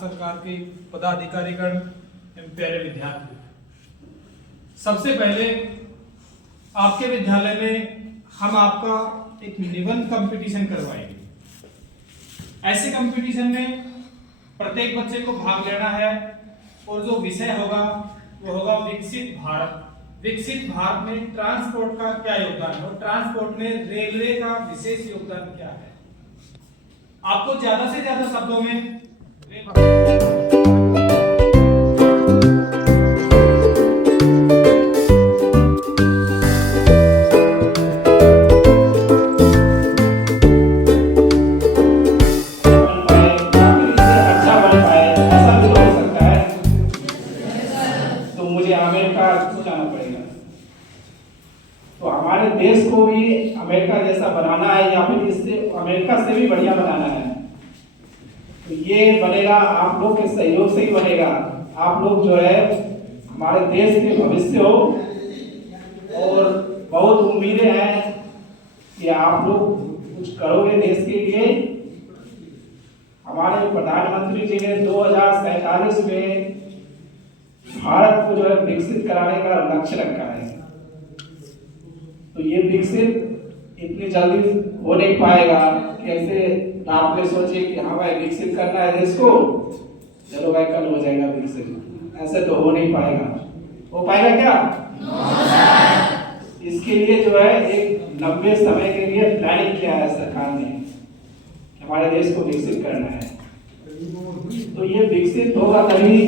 सरकार के पदाधिकारीगण एवं प्यारे विद्यार्थी, सबसे पहले आपके विद्यालय में हम आपका एक निबंध कंपटीशन करवाएंगे। ऐसे कंपटीशन में प्रत्येक बच्चे को भाग लेना है और जो विषय होगा वो होगा विकसित भारत। विकसित भारत में ट्रांसपोर्ट का क्या योगदान है और ट्रांसपोर्ट में रेलवे का विशेष योगदान क्या है। आपको ज्यादा से ज्यादा शब्दों में जाना पड़ेगा। तो हमारे देश को भी अमेरिका जैसा बनाना है या फिर इससे अमेरिका से भी बढ़िया बनाना है। तो ये बनेगा आप लोग के सहयोग से ही बनेगा। आप लोग जो है हमारे देश के भविष्य हो और बहुत उम्मीदें हैं कि आप लोग कुछ करोगे देश के लिए। हमारे प्रधानमंत्री जी ने 2047 में भारत को जो है विकसित कराने का लक्ष्य रखा है। तो ये विकसित इतनी जल्दी हो नहीं पाएगा। कैसे आपने सोचे कि हाँ भाई विकसित करना है देश को, चलो भाई कल हो जाएगा विकसित, ऐसे तो हो नहीं पाएगा। हो पाएगा क्या? इसके लिए जो है एक लंबे समय के लिए प्लानिंग किया है सरकार ने, हमारे देश को विकसित करना है। तो ये विकसित होगा तभी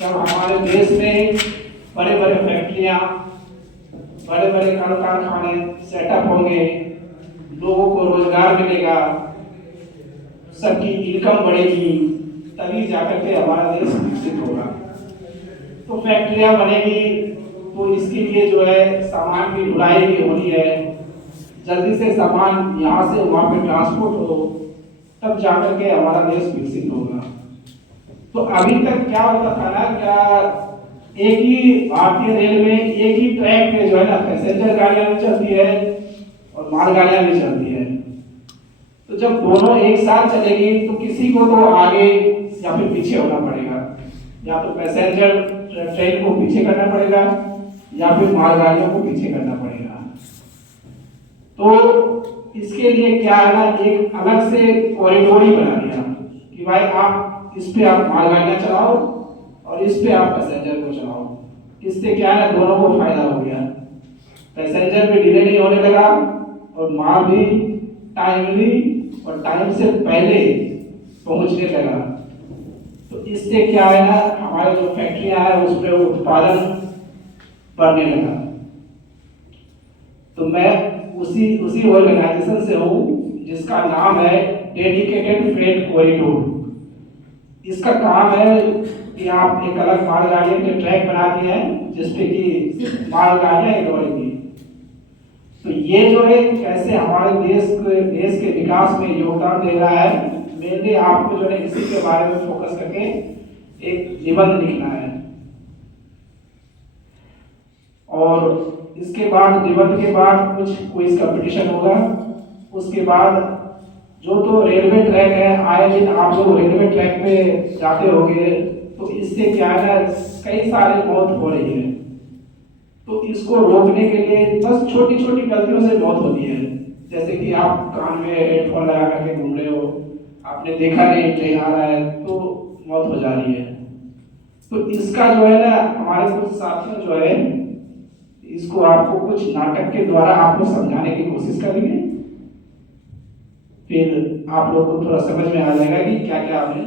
जब हमारे देश में बड़े बड़े फैक्ट्रियां, बड़े बड़े कारखाने सेटअप होंगे, लोगों को रोजगार मिलेगा, सबकी इनकम बढ़ेगी, तभी जाकर के हमारा देश विकसित होगा। तो फैक्ट्रियां बनेगी तो इसके लिए जो है सामान की ढुलाई भी होनी है, जल्दी से सामान यहाँ से वहाँ पे ट्रांसपोर्ट हो, तब जाकर के हमारा देश विकसित होगा। तो अभी तक क्या होता था ना, क्या एक ही भारतीय रेल में एक ही ट्रैक पे जो है ना पैसेंजर गाड़ियां भी चलती है और माल गाड़ियां भी चलती है। तो जब दोनों एक साथ चलेगी तो किसी को तो आगे या फिर पीछे होना पड़ेगा, या तो पैसेंजर ट्रेन को पीछे करना पड़ेगा या फिर माल गाड़ियों को पीछे करना पड़ेगा। तो इसके लिए क्या है ना, एक अलग से कॉरिडोर ही बना दिया कि भाई आप इस पे आप मालगाड़ियां चलाओ और इस पे आप पैसेंजर को चलाओ। इससे क्या है, दोनों को फायदा हो गया। पैसेंजर भी डिले नहीं होने लगा और माल भी टाइमली और टाइम से पहले पहुंचने लगा। तो इससे क्या है ना, हमारे जो फैक्ट्रियां हैं उस पे उत्पादन बढ़ने लगा। तो मैं उसी ऑर्गेनाइजेशन से हूँ जिसका नाम है डेडिकेटेड फ्रेट कॉरिडोर। इसका काम है कि आप एक अलग मालगाड़ियों के ट्रैक बना दिए हैं जिसपे कि मालगाड़ियां दौड़ेंगी। तो ये जो है कैसे हमारे देश के विकास में योगदान दे रहा है, मेनली आपको जो है इसी के बारे में फोकस करके एक निबंध लिखना है। और इसके बाद निबंध के बाद कुछ क्विज कंपटीशन होगा। उसके बाद जो तो रेलवे ट्रैक है, आए दिन आप लोग रेलवे ट्रैक पे जाते होंगे, तो इससे क्या है, कई सारे मौत हो रही है। तो इसको रोकने के लिए बस छोटी छोटी गलतियों से मौत होती है। जैसे कि आप कान में हेडफोन लगा करके घूम रहे हो, आपने देखा नहीं ट्रेन आ रहा है तो मौत हो जा रही है। तो इसका जो है ना, हमारे कुछ साथियों जो है इसको आपको कुछ नाटक के द्वारा आपको समझाने की कोशिश करेंगे, फिर आप लोग को थोड़ा समझ में आ जाएगा कि क्या क्या आपने।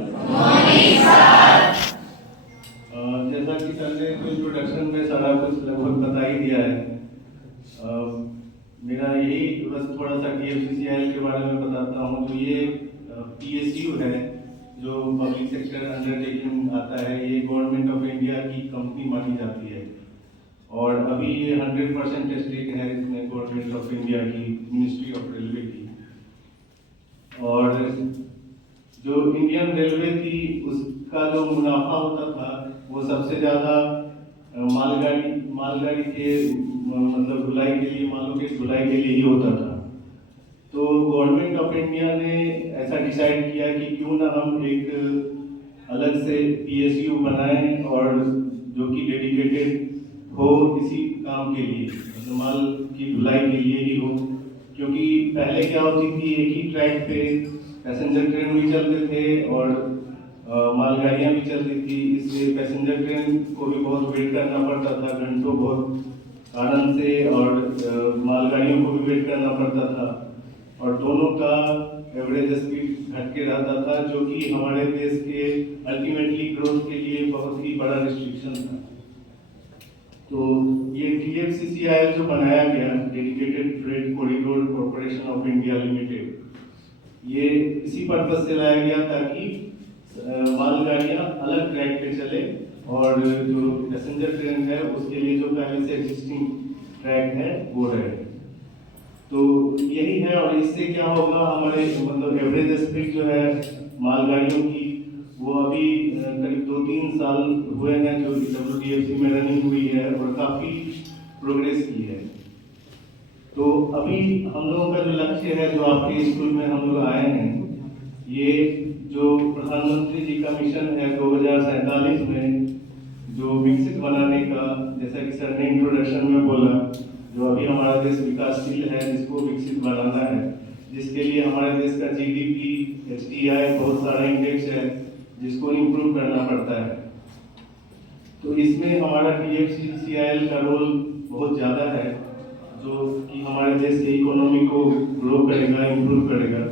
जैसा कि सर ने इंट्रोडक्शन में सारा कुछ लगभग बता ही दिया है। मेरा यही बस थोड़ा सा DFCCIL के बारे में बताता हूँ। जो ये PSU है, जो पब्लिक सेक्टर अंडरटेकिंग आता है, ये गवर्नमेंट ऑफ इंडिया की कंपनी मानी जाती है और अभी ये 100% स्टेक है इसमें गवर्नमेंट ऑफ इंडिया की, मिनिस्ट्री ऑफ रेलवे की। और जो इंडियन रेलवे थी उसका जो मुनाफा होता था वो सबसे ज़्यादा मालगाड़ी के मतलब ढुलाई के लिए, मालों के ढुलाई के लिए ही होता था। तो गवर्नमेंट ऑफ इंडिया ने ऐसा डिसाइड किया कि क्यों ना हम एक अलग से PSU बनाएं और जो कि डेडिकेटेड हो इसी काम के लिए, मतलब माल की ढुलाई के लिए ही हो। क्योंकि पहले क्या होती थी, एक ही ट्रैक पे पैसेंजर ट्रेन भी चलते थे और मालगाड़ियाँ भी चलती थी, इसलिए पैसेंजर ट्रेन को भी बहुत वेट करना पड़ता था, घंटों बहुत आनंद से, और मालगाड़ियों को भी वेट करना पड़ता था, और दोनों का एवरेज स्पीड घट के रहता था, जो कि हमारे देश के अल्टीमेटली ग्रोथ के लिए बहुत ही बड़ा रिस्ट्रिक्शन था। तो ये DFCCIL जो बनाया गया, dedicated freight corridor corporation of India limited, ये इसी पर्पज से लाया गया ताकि मालगाड़ियाँ अलग ट्रैक पे चले और जो पैसेंजर ट्रेन है उसके लिए जो पहले से एग्जिस्टिंग ट्रैक है वो रहे। तो यही है, और इससे क्या होगा, हमारे मतलब एवरेज स्पीड जो है मालगाड़ियों की वो अभी करीब 2-3 साल हुए हैं जो WDFC में रनिंग हुई है और काफ़ी प्रोग्रेस की है। तो अभी हम लोगों का जो लक्ष्य है, जो आपके स्कूल में हम लोग आए हैं, ये जो प्रधानमंत्री जी का मिशन है 2047 में जो विकसित बनाने का, जैसा कि सर ने इंट्रोडक्शन में बोला, जो अभी हमारा देश विकासशील है जिसको विकसित बनाना है, जिसके लिए हमारे देश का GDP, HDI बहुत सारा इंडेक्स है जिसको इम्प्रूव करना पड़ता है। तो इसमें हमारा DFCCIL का रोल बहुत ज़्यादा है, जो कि हमारे देश की इकोनॉमी को ग्रो करेगा, इम्प्रूव करेगा।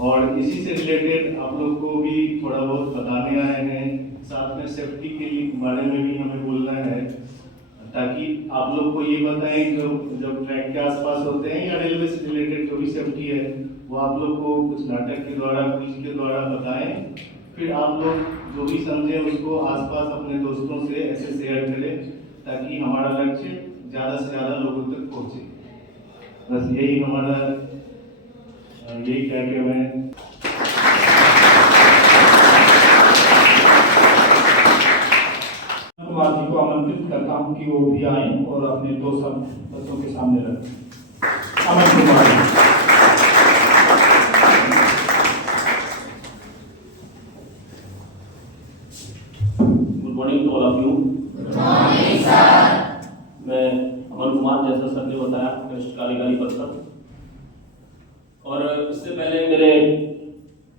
और इसी से रिलेटेड आप लोग को भी थोड़ा बहुत बताने आए हैं, साथ में सेफ्टी के बारे में भी हमें बोलना है, ताकि आप लोग को ये बताएं जो जब ट्रैक के आसपास होते हैं या रेलवे से रिलेटेड जो भी सेफ्टी है वो आप लोग को कुछ नाटक के द्वारा, क्विज के द्वारा बताएं, फिर आप लोग जो भी समझें उसको आसपास अपने दोस्तों से ऐसे शेयर करें ताकि हमारा लक्ष्य ज़्यादा से ज़्यादा लोगों तक पहुँचे। बस यही हमारा, यही कह के मैं कुमार जी को आमंत्रित करता हूं कि वो भी आए और अपने 2 शब्द बच्चों के सामने रखें। Aman Kumar ji. Good morning to all of you. Good morning sir. मैं अमन कुमार, जैसा सर ने बताया, कनिष्ठ कार्यकारी परिषद, और इससे पहले मेरे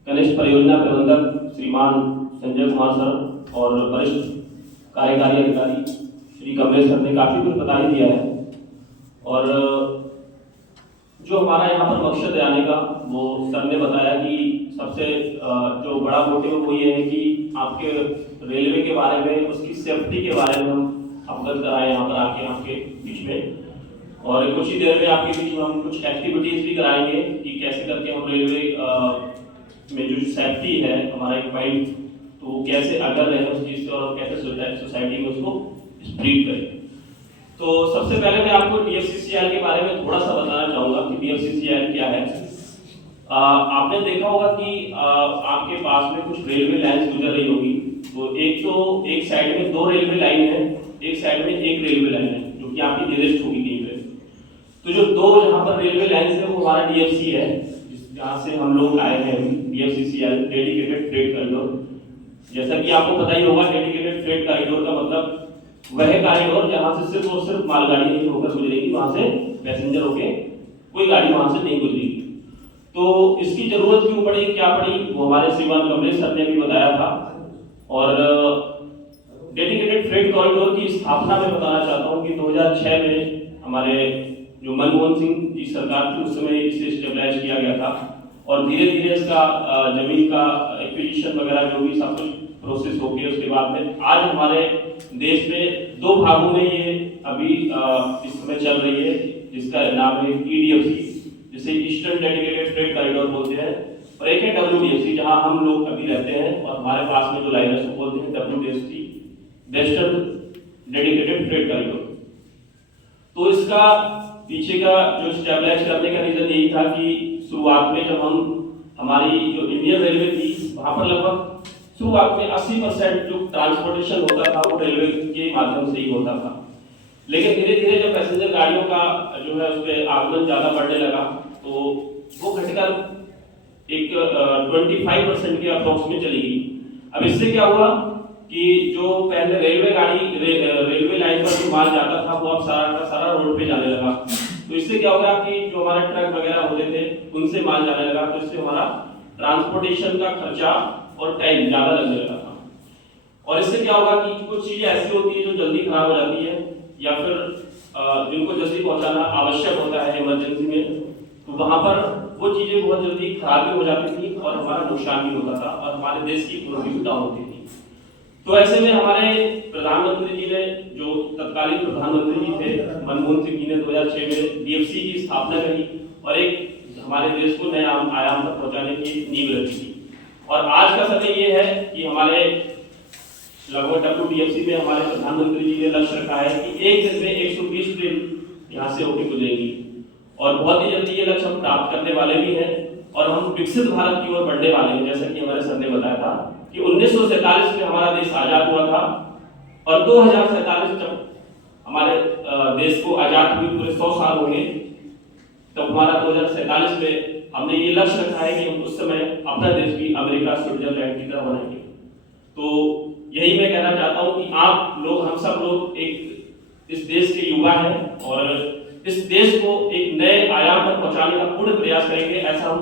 कनिष्ठ परियोजना प्रबंधक श्रीमान संजय कुमार सर और वरिष्ठ कार्यकारी अधिकारी श्री कमलेश सर ने काफ़ी कुछ बता ही दिया है। और जो हमारा यहाँ पर मकसद आने का, वो सर ने बताया कि सबसे जो बड़ा मोटिव वो ये है कि आपके रेलवे के बारे में, उसकी सेफ्टी के बारे में हम अवगत कराएं यहाँ पर आके आपके बीच में। और कुछ ही देर में आपके बीच में हम कुछ एक्टिविटीज़ भी कराएंगे कि कैसे करके हम रेलवे में जो सेफ्टी है हमारा एक पॉइंट, तो वो कैसे अगर रहे उस चीज़ से और कैसे सोसाइटी में उसको स्प्रेड करें। तो सबसे पहले मैं आपको DFCCIL के बारे में थोड़ा सा बताना चाहूँगा कि DFCCIL क्या है। आपने देखा होगा कि आपके पास में कुछ रेलवे लाइन्स गुजर रही होगी। तो एक साइड में 2 रेलवे लाइन है, एक साइड में 1 रेलवे लाइन है जो कि आपकी नियरेस्ट होगी कहीं पे। तो जो 2 यहाँ पर रेलवे लाइन्स है वो हमारा DFC है, जहाँ से हम लोग आए हैं, DFCCIL डेडिकेटेड फ्रेट कॉरिडोर। जैसा कि आपको पता ही होगा, डेडिकेटेड फ्रेट कॉरिडोर का मतलब वह कॉरिडोर जहाँ से सिर्फ और सिर्फ मालगाड़ी नहीं होकर गुजरेगी, वहाँ से पैसेंजर होके कोई गाड़ी वहाँ से नहीं गुजरेगी। तो इसकी जरूरत क्यों पड़ी, क्या पड़ी, वो हमारे श्रीमान कमलेश सर ने भी बताया था। और डेडिकेटेड फ्रेट कॉरिडोर की स्थापना में बताना चाहता हूँ कि 2006 में हमारे जो मनमोहन सिंह जी सरकार थी उस समय इसे स्टेबलाइज किया गया था, और धीरे धीरे इसका जमीन का एक्विजिशन वगैरह जो भी सब कुछ प्रोसेस हो गया, उसके बाद में आज हमारे देश में 2 भागों में ये अभी इस समय चल रही है, जिसका नाम है EDFC, जिसे ईस्टर्न डेडिकेटेड फ्रेट कॉरिडोर बोलते हैं, और एक है WDFC जहां हम लोग अभी रहते हैं, और हमारे पास में जो लाइन है उसको बोलते हैं WDFC, western dedicated freight corridor. तो इसका पीछे का जो स्टेबलाइज करने का रीजन यही था कि शुरुआत में जब हमारी जो इंडियन रेलवे थी, वहां पर लगभग शुरुआत में 80% जो ट्रांसपोर्टेशन होता था वो रेलवे के माध्यम से ही होता था। लेकिन धीरे धीरे जब पैसेंजर गाड़ियों का जो है उस पर आगमन ज़्यादा बढ़ने लगा, तो वो घटकर एक 25% के अप्रोक्स में चली गई। अब इससे क्या हुआ कि जो पहले रेलवे लाइन पर जो माल जाता था वो अब सारा का सारा रोड पे जाने लगा। तो इससे क्या होगा कि जो हमारे ट्रक वगैरह होते थे उनसे माल जाने लगा, तो इससे हमारा ट्रांसपोर्टेशन का खर्चा और टाइम ज्यादा लगने लगा था। और इससे क्या होगा कि कुछ चीजें ऐसी होती है जो जल्दी खराब हो जाती है या फिर जिनको जल्दी पहुंचाना आवश्यक होता है इमरजेंसी में, तो वहां पर वो चीजें बहुत जल्दी खराब भी हो जाती थी और हमारा नुकसान भी होता था और हमारे देश की इकोनॉमी भी डाउन होती थी। तो ऐसे में हमारे प्रधानमंत्री जी ने, जो तत्कालीन प्रधानमंत्री जी थे मनमोहन सिंह जी ने 2006 में डीएफसी की स्थापना करी और एक हमारे देश को नए आयाम तक पहुंचाने की नींव रखी थी। और आज का समय ये है कि हमारे लगभग डीएफसी में हमारे प्रधानमंत्री जी ने लक्ष्य रखा है कि एक दिन में 120 ट्रेन यहाँ से होकर गुजरेगी और बहुत ही जल्दी ये लक्ष्य हम प्राप्त करने वाले भी हैं और हम विकसित भारत की ओर बढ़ने वाले हैं। जैसा कि हमारे सर ने बताया था कि 1947 में हमारा देश आजाद हुआ था और 2047 तक हमारे देश को आजाद हुए पूरे 100 साल होंगे, तब हमारा 2047 में हमने ये लक्ष्य रखा है कि हम उस समय अपना देश भी अमेरिका स्विट्जरलैंड की तरह बनाएंगे। तो यही मैं कहना चाहता हूं कि आप लोग, हम सब लोग एक इस देश के युवा हैं और इस देश को एक नए आयाम पर पहुंचाने का पूर्ण प्रयास करेंगे, ऐसा हम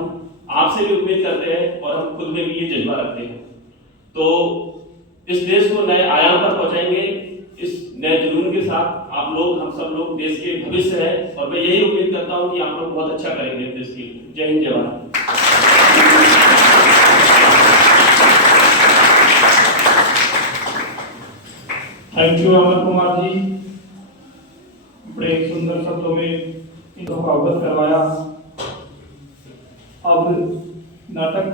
आपसे भी उम्मीद करते हैं और हम खुद में भी ये जज्बा रखते हैं। तो इस देश को नए आयाम पर पहुंचाएंगे इस नए जुनून के साथ। आप लोग, हम सब लोग देश के भविष्य है और मैं यही उम्मीद करता हूं कि आप लोग बहुत अच्छा करेंगे देश की। जय हिंद, जय भारत। थैंक यू अमर कुमार जी, बड़े सुंदर शब्दों में इनको अवगत करवाया। अब नाटक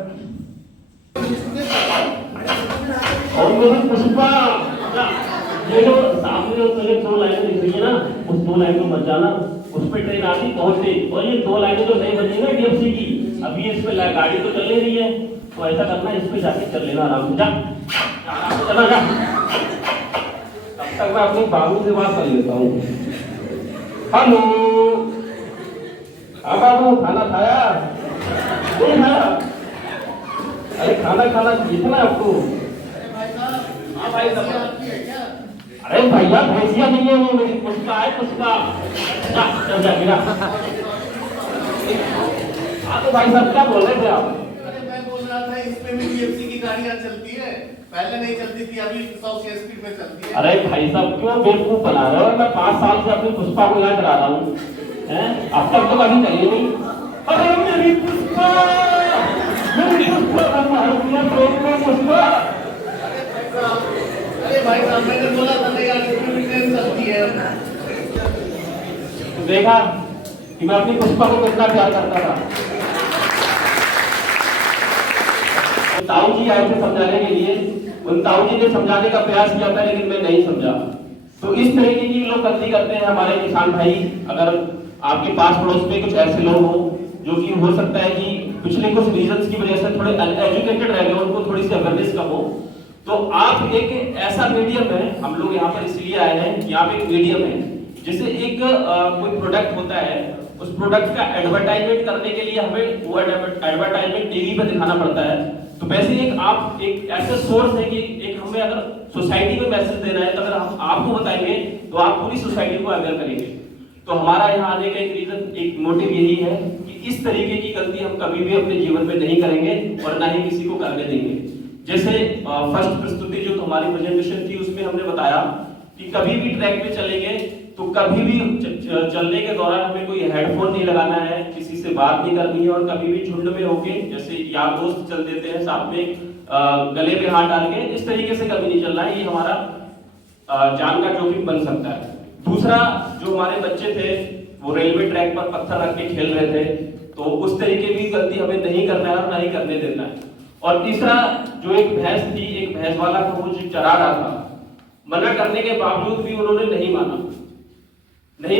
और मेरी पुष्पा, ये जो सामने जो तुझे 2 लाइनें दिख रही है ना, उस 2 लाइन में मत जाना, उस पे ट्रेन आती पहुंचते। और ये 2 लाइनें जो नहीं बनी ना डीएफसी की, अभी इस पे गाड़ी तो चल नहीं रही है, तो ऐसा करना इस पे जाके चल लेना आराम से, जा आराम से चला जा। तब तक मैं अपनी बाबू से बात कर लेता हूँ। हेलो, हाँ बाबू, खाना खाया? नहीं खाया? अरे खाना कितना आपको? हाँ भाई साहब, अरे भैया भैंसिया नहीं है वो, मेरी पुष्पा है, पुष्पा। चल जा गिरा। हाँ तो भाई साहब क्या बोल रहे थे आप? अरे मैं बोल रहा था इसमें भी डीएफसी की गाड़ियां चलती है, पहले नहीं चलती थी, अभी 100 की स्पीड में चलती है। अरे भाई साहब क्यों बेवकूफ बना रहे हो? मैं 5 साल से अपनी पुष्पा को याद करा रहा हूँ, अब तक तो कभी चली नहीं। अरे मेरी पुष्पा, पुष्पा। अरे भाई साहब मैंने बोला था नहीं यार, इसमें भी ट्रेन चलती है। तो देखा कि मैं अपनी पुष्पा को कितना प्यार करता था। ताऊ जी आए थे समझाने के लिए, उन ताऊ जी ने समझाने का प्रयास किया था लेकिन मैं नहीं समझा। तो इस तरीके की लोग गलती करते हैं हमारे किसान भाई। अगर आपके पास पड़ोस में कुछ ऐसे लोग हो जो कि हो सकता है कि पिछले कुछ रीजंस की वजह से थोड़े अनएजुकेटेड रह गए, उनको थोड़ी सी अवेयरनेस कम हो, तो आप एक ऐसा मीडियम है, हम लोग यहाँ पर इसलिए आए हैं कि आप एक मीडियम है, जैसे एक कोई प्रोडक्ट होता है, उस प्रोडक्ट का एडवर्टाइजमेंट करने के लिए हमें वो एडवर्टाइजमेंट टीवी पे दिखाना पड़ता है। तो वैसे आप एक ऐसा सोर्स है कि एक हमें अगर सोसाइटी में मैसेज देना है तो अगर हम आपको बताएंगे तो आप पूरी सोसाइटी को अवेयर करेंगे। तो हमारा यहाँ आने का एक रीजन, एक मोटिव यही है कि इस तरीके की गलती हम कभी भी अपने जीवन में नहीं करेंगे और ना ही किसी को करने देंगे। जैसे फर्स्ट प्रस्तुति जो हमारी प्रेजेंटेशन थी उसमें हमने बताया कि कभी भी ट्रैक पे चलेंगे तो कभी भी चलने के दौरान हमें कोई हेडफोन नहीं लगाना है, किसी से बात नहीं करनी है और कभी भी झुंड में होके, जैसे यार दोस्त चल देते हैं साथ में गले में हाथ डाल के, इस तरीके से कभी नहीं चलना है, ये हमारा जान का जोखिम बन सकता है। दूसरा, जो हमारे बच्चे थे वो रेलवे ट्रैक पर पत्थर रख के खेल रहे थे, तो उस तरीके की गलती हमें नहीं करना है और ना ही करने देना है। और तीसरा, जो एक भैंस थी, एक भैंस वाला को वो चरा रहा था, मना करने के बावजूद भी उन्होंने नहीं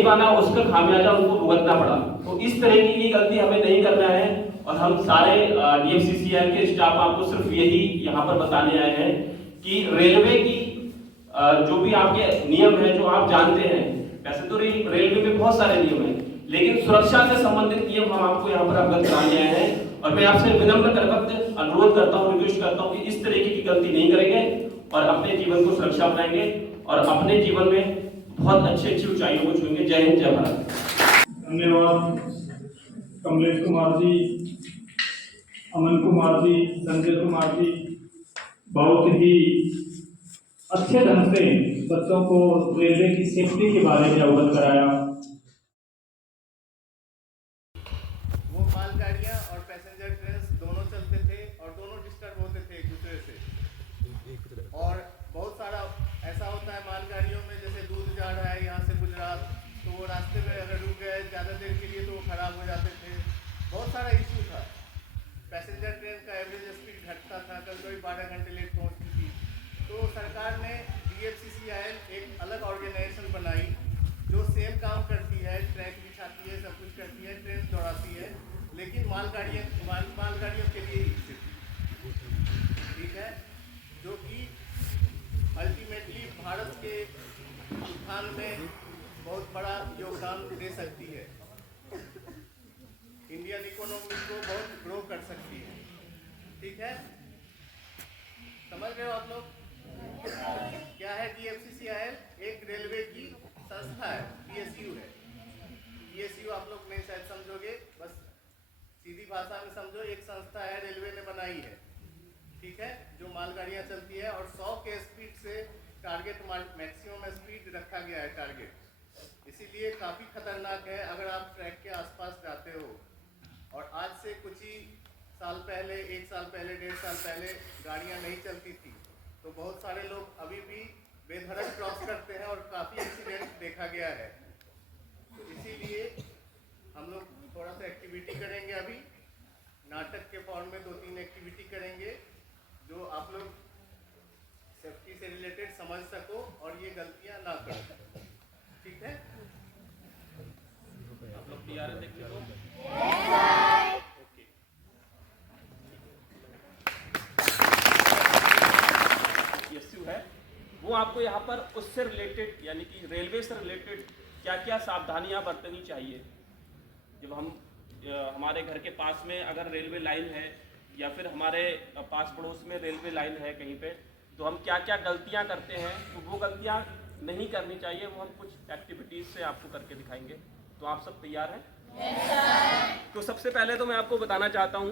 माना, उसका खामियाजा उनको भुगतना पड़ा। तो इस तरह की गलती हमें नहीं करना है और हम सारे डीएफसीसीएल के स्टाफ आपको सिर्फ यही यहाँ पर बताने आए हैं कि रेलवे की जो भी आपके नियम है जो आप जानते हैं, वैसे तो रेलवे में बहुत सारे नियम हैं, लेकिन सुरक्षा से संबंधित नियम हम आपको यहाँ पर अवगत कराने आए हैं और मैं आपसे विनम्र करवत अनुरोध करता हूँ, रिक्वेस्ट करता हूँ कि इस तरीके की गलती नहीं करेंगे और अपने जीवन को सुरक्षा बनाएंगे और अपने जीवन में बहुत अच्छी ऊंचाइयों को छूएंगे। जय हिंद, जय भारत। धन्यवाद कमलेश कुमार जी, अमन कुमार जी, संजय कुमार जी, बहुत ही अच्छे ढंग से बच्चों को रेलवे की सेफ्टी के बारे में अवगत कराया। वो मालगाड़ियाँ और पैसेंजर ट्रेन दोनों चलते थे और दोनों डिस्टर्ब होते थे एक दूसरे से। और बहुत सारा ऐसा होता है मालगाड़ियों में, जैसे दूध जा रहा है यहाँ से गुजरात, तो वो रास्ते में अगर रुक गए ज़्यादा देर के लिए तो वो खराब हो जाते थे। बहुत सारा इश्यू था। पैसेंजर ट्रेन का एवरेज स्पीड घटता था, कभी कभी 12 घंटे लेट पहुँचती थी। तो सरकार ने DFCCIL एक अलग ऑर्गेनाइजेशन बनाई जो सेम काम करती है, ट्रैक बिछाती है, सब कुछ करती है, ट्रेन दौड़ाती है, लेकिन मालगाड़ियों के लिए ही सिर्फ, ठीक है, जो कि अल्टीमेटली भारत के उत्थान में बहुत बड़ा योगदान दे सकती है, इंडियन इकोनॉमी को बहुत ग्रो कर सकती है। ठीक है, समझ रहे हो आप लोग? क्या है DFCCIL? एक रेलवे की संस्था है, PSU है। PSU आप लोग नहीं शायद समझोगे, बस सीधी भाषा में समझो, एक संस्था है, रेलवे ने बनाई है, ठीक है, जो मालगाड़ियाँ चलती है और 100 के स्पीड से टारगेट मैक्सिमम स्पीड रखा गया है टारगेट। इसीलिए काफ़ी खतरनाक है अगर आप ट्रैक के आसपास जाते हो। और आज से कुछ ही साल पहले, 1 साल पहले, 1.5 साल पहले गाड़ियाँ नहीं चलती थी, तो बहुत सारे लोग अभी भी बेधड़क क्रॉस करते हैं और काफ़ी एक्सीडेंट देखा गया है। तो इसीलिए हम लोग थोड़ा सा एक्टिविटी करेंगे अभी, नाटक के फॉर्म में 2-3 एक्टिविटी करेंगे जो आप लोग सेफ्टी से रिलेटेड समझ सको और ये गलतियां ना करो, ठीक है? आप लोग तैयार हैं देखने को? ओके। PSU है वो आपको यहाँ पर उससे रिलेटेड यानी कि रेलवे से रिलेटेड क्या क्या सावधानियाँ बरतनी चाहिए। जब हम हमारे घर के पास में अगर रेलवे लाइन है या फिर हमारे पास पड़ोस में रेलवे लाइन है कहीं पे, तो हम क्या क्या गलतियां करते हैं, तो वो गलतियां नहीं करनी चाहिए, वो हम कुछ एक्टिविटीज़ से आपको करके दिखाएंगे। तो आप सब तैयार हैं? तो सबसे पहले तो मैं आपको बताना चाहता हूँ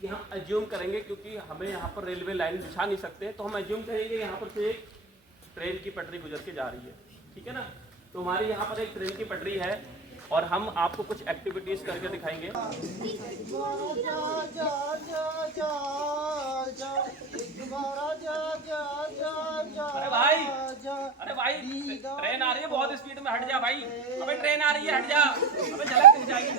कि हम एज्यूम करेंगे, क्योंकि हमें यहाँ पर रेलवे लाइन बिछा नहीं सकते, तो हम एज्यूम करेंगे यहाँ पर से एक ट्रेन की पटरी गुजर के जा रही है, ठीक है ना। तो हमारी यहाँ पर एक ट्रेन की पटरी है और हम आपको कुछ एक्टिविटीज करके दिखाएंगे। अरे भाई ट्रेन आ रही है बहुत स्पीड में, हट जा भाई। अबे ट्रेन आ रही है, हट जा। अबे झलक दिख जाएगी।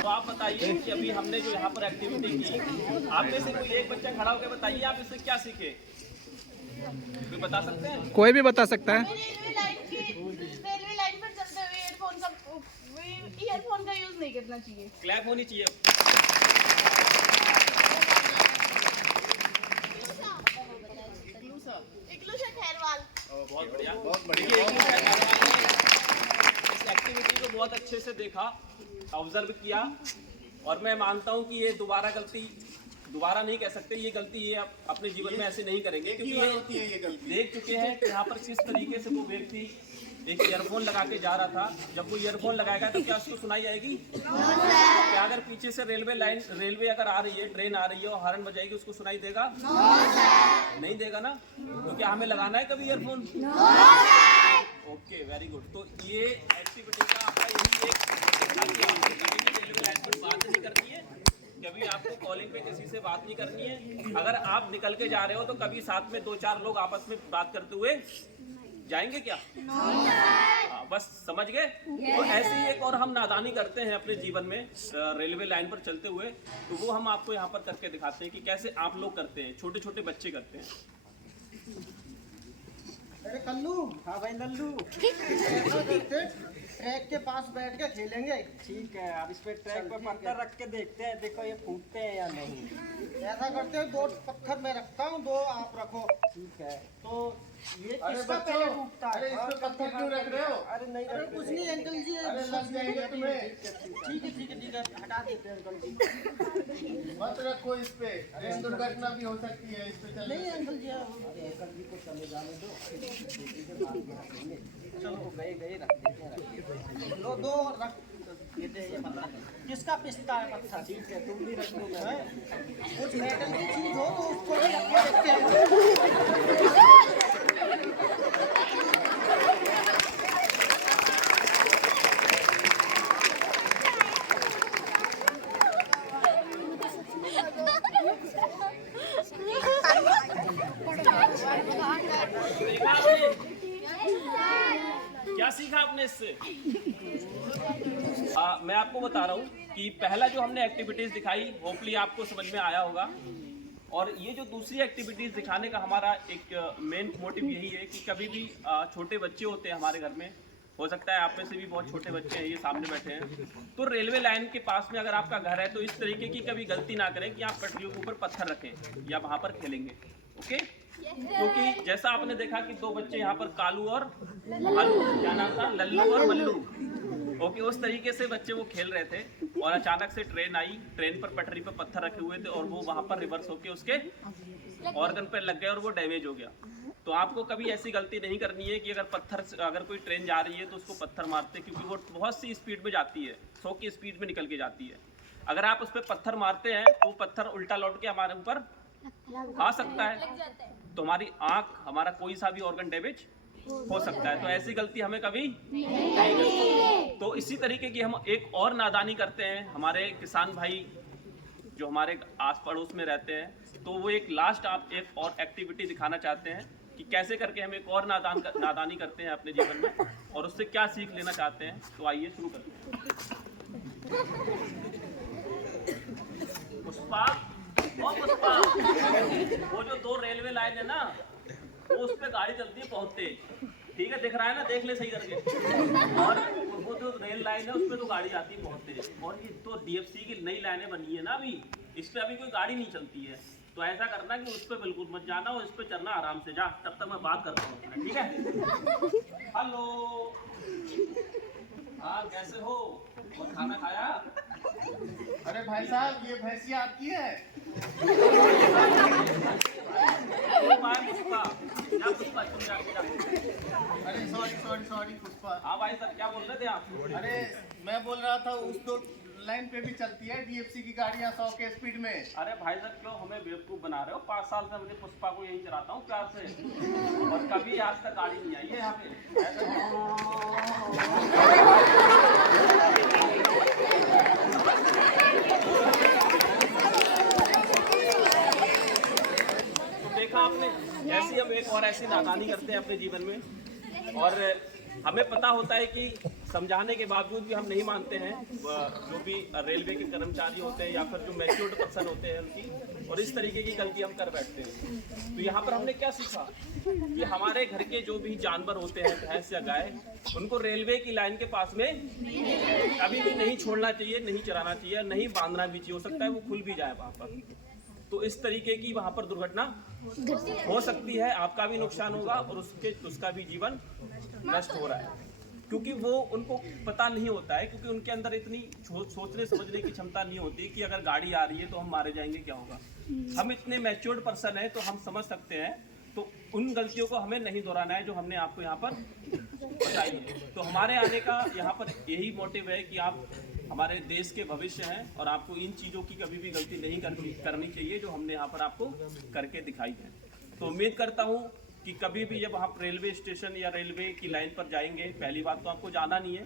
तो आप बताइए कि अभी हमने जो यहाँ पर एक्टिविटी की, आप में से कोई एक बच्चा खड़ा होकर बताइए आप इससे क्या सीखे? कोई बता सकते हैं? कोई भी बता सकता है। रेलवे लाइन पर चलते हुए ईयरफोन का यूज नहीं करना चाहिए। क्लैप होनी चाहिए। इक्लूशा खैरवाल। बहुत बढ़िया, बहुत बढ़िया। देखिए इस एक्टिविटी को बहुत अच्छे से देखा, ऑब्जर्व किया, और मैं मानता हूँ कि ये दोबारा नहीं कह सकते, ये गलती ये आप अपने जीवन में ऐसे नहीं करेंगे, क्योंकि ये गलती देख चुके हैं कि यहाँ पर किस तरीके से वो व्यक्ति एक ईयरफोन लगा के जा रहा था। जब वो ईयरफोन लगाएगा तो क्या उसको सुनाई आएगी? क्या अगर पीछे से रेलवे अगर आ रही है, ट्रेन आ रही है और हॉर्न बजाएगी, उसको सुनाई देगा? नहीं देगा ना। तो क्या हमें लगाना है कभी ईयरफोन? Okay, very good. तो ये एक्टिविटी का आपका यही एक रेलवे लाइन पर बात नहीं करनी है, कभी आपको कॉलिंग पे किसी से बात नहीं करनी है। अगर आप निकल के जा रहे हो तो कभी साथ में 2-4 लोग आपस में बात करते हुए जाएंगे क्या? हाँ, बस समझ गए। तो ऐसे ही एक और हम नादानी करते हैं अपने जीवन में रेलवे लाइन पर चलते हुए, तो वो हम आपको यहाँ पर करके दिखाते हैं कि कैसे आप लोग करते हैं, छोटे छोटे बच्चे करते हैं। अरे कल्लू, हाँ भाई लल्लू, ट्रैक के पास बैठ के खेलेंगे। ठीक है, अब इस पे ट्रैक पे पत्थर रख के देखते हैं, देखो ये फूटते हैं या नहीं। ऐसा करते हैं, 2 पत्थर मैं रखता हूँ, 2 आप रखो। ठीक है, तो ये किसका पहले टूटता है? अरे इसमें पत्थर क्यों रख रहे हो? अरे नहीं, अरे कुछ नहीं अंकल जी, अरे लग जाएंगे तुम्हें। ठीक है ठीक है ठीक है, हटा देते हैं अंकल जी। मत रखो इस पे, ट्रेन दुर्घटना भी हो सकती है इस पे चलने नहीं से। अंकल जी, अंकल जी को चले जाने दो। चलो गए रख देते हैं, लो 2 रख देते हैं। ये पत्थर किसका पिसता है पत्थर? ठीक है, तुम भी रख दो। कुछ मेटल की चीज हो तो उसको भी रख के देखते हैं। देखा आपने? क्या सीखा आपने इससे? मैं आपको बता रहा हूँ कि पहला जो हमने एक्टिविटीज दिखाई, होपफुली आपको समझ में आया होगा। और ये जो दूसरी एक्टिविटीज दिखाने का हमारा एक मेन मोटिव यही है कि कभी भी छोटे बच्चे होते हैं हमारे घर में, हो सकता है आप में से भी बहुत छोटे बच्चे हैं, ये सामने बैठे हैं, तो रेलवे लाइन के पास में अगर आपका घर है तो इस तरीके की कभी गलती ना करें कि आप पटरियों के ऊपर पत्थर रखें या वहाँ पर खेलेंगे। ओके, क्योंकि जैसा आपने देखा कि 2 बच्चे यहाँ पर कालू और हल्लू, क्या नाम था, लल्लू और मल्लू, ओके, उस तरीके से बच्चे वो खेल रहे थे और अचानक से ट्रेन आई, ट्रेन पर पटरी पर पत्थर रखे हुए थे और वो वहाँ पर रिवर्स होके उसके ऑर्गन पर लग गए और वो डैमेज हो गया। तो आपको कभी ऐसी गलती नहीं करनी है कि अगर कोई ट्रेन जा रही है तो उसको पत्थर मारते, क्योंकि वो बहुत सी स्पीड में जाती है, 100 की स्पीड में निकल के जाती है। अगर आप उस पर पत्थर मारते हैं तो पत्थर उल्टा लौट के हमारे ऊपर आ सकता है, तो हमारी आंख, हमारा कोई सा भी ऑर्गन डैमेज हो सकता है। तो ऐसी गलती हमें कभी नहीं करनी। तो इसी तरीके की हम एक और नादानी करते हैं हमारे किसान भाई जो हमारे आस पड़ोस में रहते हैं, तो वो एक लास्ट आप एक और एक्टिविटी दिखाना चाहते हैं कि कैसे करके हम एक और नादानी करते हैं अपने जीवन में और उससे क्या सीख लेना चाहते हैं। तो आइए शुरू करते हैं। पुष्पा, ओ पुष्पा, वो जो 2 रेलवे लाइन है ना, वो उस पे गाड़ी चलती है बहुत तेज, ठीक है, दिख रहा है ना, देख ले सही करके। और वो जो रेल लाइन है उस पे तो गाड़ी आती है बहुत तेज, और ये तो डीएफसी की नई लाइनें बनी है ना अभी, इस पे अभी कोई गाड़ी नहीं चलती है। तो ऐसा करना कि उस पे बिल्कुल मत जाना और इस पे चलना आराम से, जा, तब तक मैं बात करता हूँ, ठीक है। हेलो, हाँ कैसे हो, और खाना खाया? अरे भाई साहब, ये भैंसिया आपकी है? पुष्पा, जा पुष्पा, तुम जाके जा। अरे सॉरी पुष्पा। हाँ भाई सर, क्या बोल रहे थे आप? अरे मैं बोल रहा था उस 2 लाइन पे भी चलती है डीएफसी की गाड़ियां 100 के स्पीड में। अरे भाई साहब, क्यों हमें बेवकूफ बना रहे हो? 5 साल से मुझे पुष्पा को यही चलाता हूँ प्यार से, और कभी आज तक गाड़ी नहीं आई है यहाँ पे। तो देखा आपने, ऐसी हम एक और ऐसी नादानी करते हैं अपने जीवन में, और हमें पता होता है कि समझाने के बावजूद भी हम नहीं मानते हैं, जो भी रेलवे के कर्मचारी होते हैं या फिर जो मैच्योर्ड पर्सन होते हैं उनकी, और इस तरीके की गलती हम कर बैठते हैं। तो यहाँ पर हमने क्या सीखा कि हमारे घर के जो भी जानवर होते हैं, भैंस या गाय, उनको रेलवे की लाइन के पास में कभी भी नहीं छोड़ना चाहिए, नहीं चराना चाहिए, नहीं बांधना भी चाहिए। हो सकता है वो खुल भी जाए वहाँ पर, तो इस तरीके की वहाँ पर दुर्घटना हो सकती है, आपका भी नुकसान होगा और उसका भी जीवन नष्ट हो रहा है, क्योंकि वो उनको पता नहीं होता है, क्योंकि उनके अंदर इतनी सोचने समझने की क्षमता नहीं होती कि अगर गाड़ी आ रही है तो हम मारे जाएंगे, क्या होगा। हम इतने मैच्योर्ड पर्सन हैं तो हम समझ सकते हैं, तो उन गलतियों को हमें नहीं दोहराना है जो हमने आपको यहाँ पर बताई है। तो हमारे आने का यहाँ पर यही मोटिव है कि आप हमारे देश के भविष्य हैं और आपको इन चीज़ों की कभी भी गलती नहीं करनी चाहिए जो हमने यहाँ पर आपको करके दिखाई है। तो उम्मीद करता हूँ कि कभी भी जब आप रेलवे स्टेशन या रेलवे की लाइन पर जाएंगे, पहली बात तो आपको जाना नहीं है,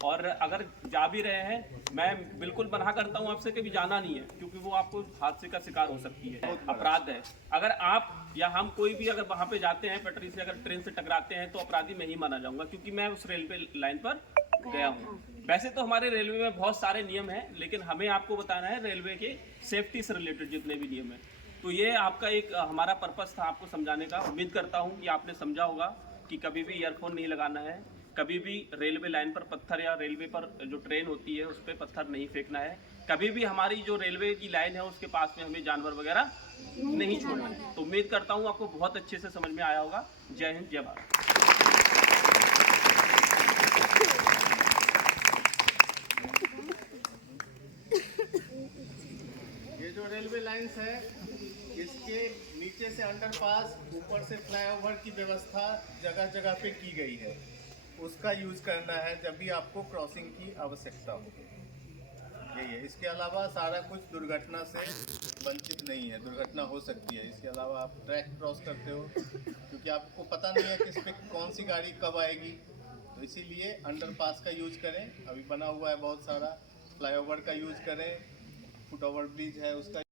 और अगर जा भी रहे हैं, मैं बिल्कुल मना करता हूँ आपसे कभी जाना नहीं है, क्योंकि वो आपको हादसे का शिकार हो सकती है, अपराध है। अगर आप या हम कोई भी अगर वहाँ पे जाते हैं पटरी से, अगर ट्रेन से टकराते हैं तो अपराधी मैं ही माना जाऊँगा, क्योंकि मैं उस रेलवे लाइन पर गया हूँ। वैसे तो हमारे रेलवे में बहुत सारे नियम हैं, लेकिन हमें आपको बताना है रेलवे के सेफ्टी से रिलेटेड जितने भी नियम हैं। तो ये आपका एक हमारा पर्पस था आपको समझाने का। उम्मीद करता हूँ कि आपने समझा होगा कि कभी भी ईयरफोन नहीं लगाना है, कभी भी रेलवे लाइन पर पत्थर या रेलवे पर जो ट्रेन होती है उस पर पत्थर नहीं फेंकना है, कभी भी हमारी जो रेलवे की लाइन है उसके पास में हमें जानवर वगैरह नहीं छोड़ना है। तो उम्मीद करता हूँ आपको बहुत अच्छे से समझ में आया होगा। जय हिंद, जय भारत। ये जो रेलवे लाइंस है, इसके नीचे से अंडरपास, ऊपर से फ्लाईओवर की व्यवस्था जगह जगह पे की गई है। उसका यूज करना है जब भी आपको क्रॉसिंग की आवश्यकता हो। यही है। इसके अलावा सारा कुछ दुर्घटना से वंचित नहीं है। दुर्घटना हो सकती है, इसके अलावा आप ट्रैक क्रॉस करते हो क्योंकि आपको पता नहीं है किस पे कौन सी गाड़ी कब आएगी, तो इसीलिए अंडरपास का यूज करें। अभी बना हुआ है बहुत सारा। फ्लाईओवर का यूज करें, फुट ओवर ब्रिज है उसका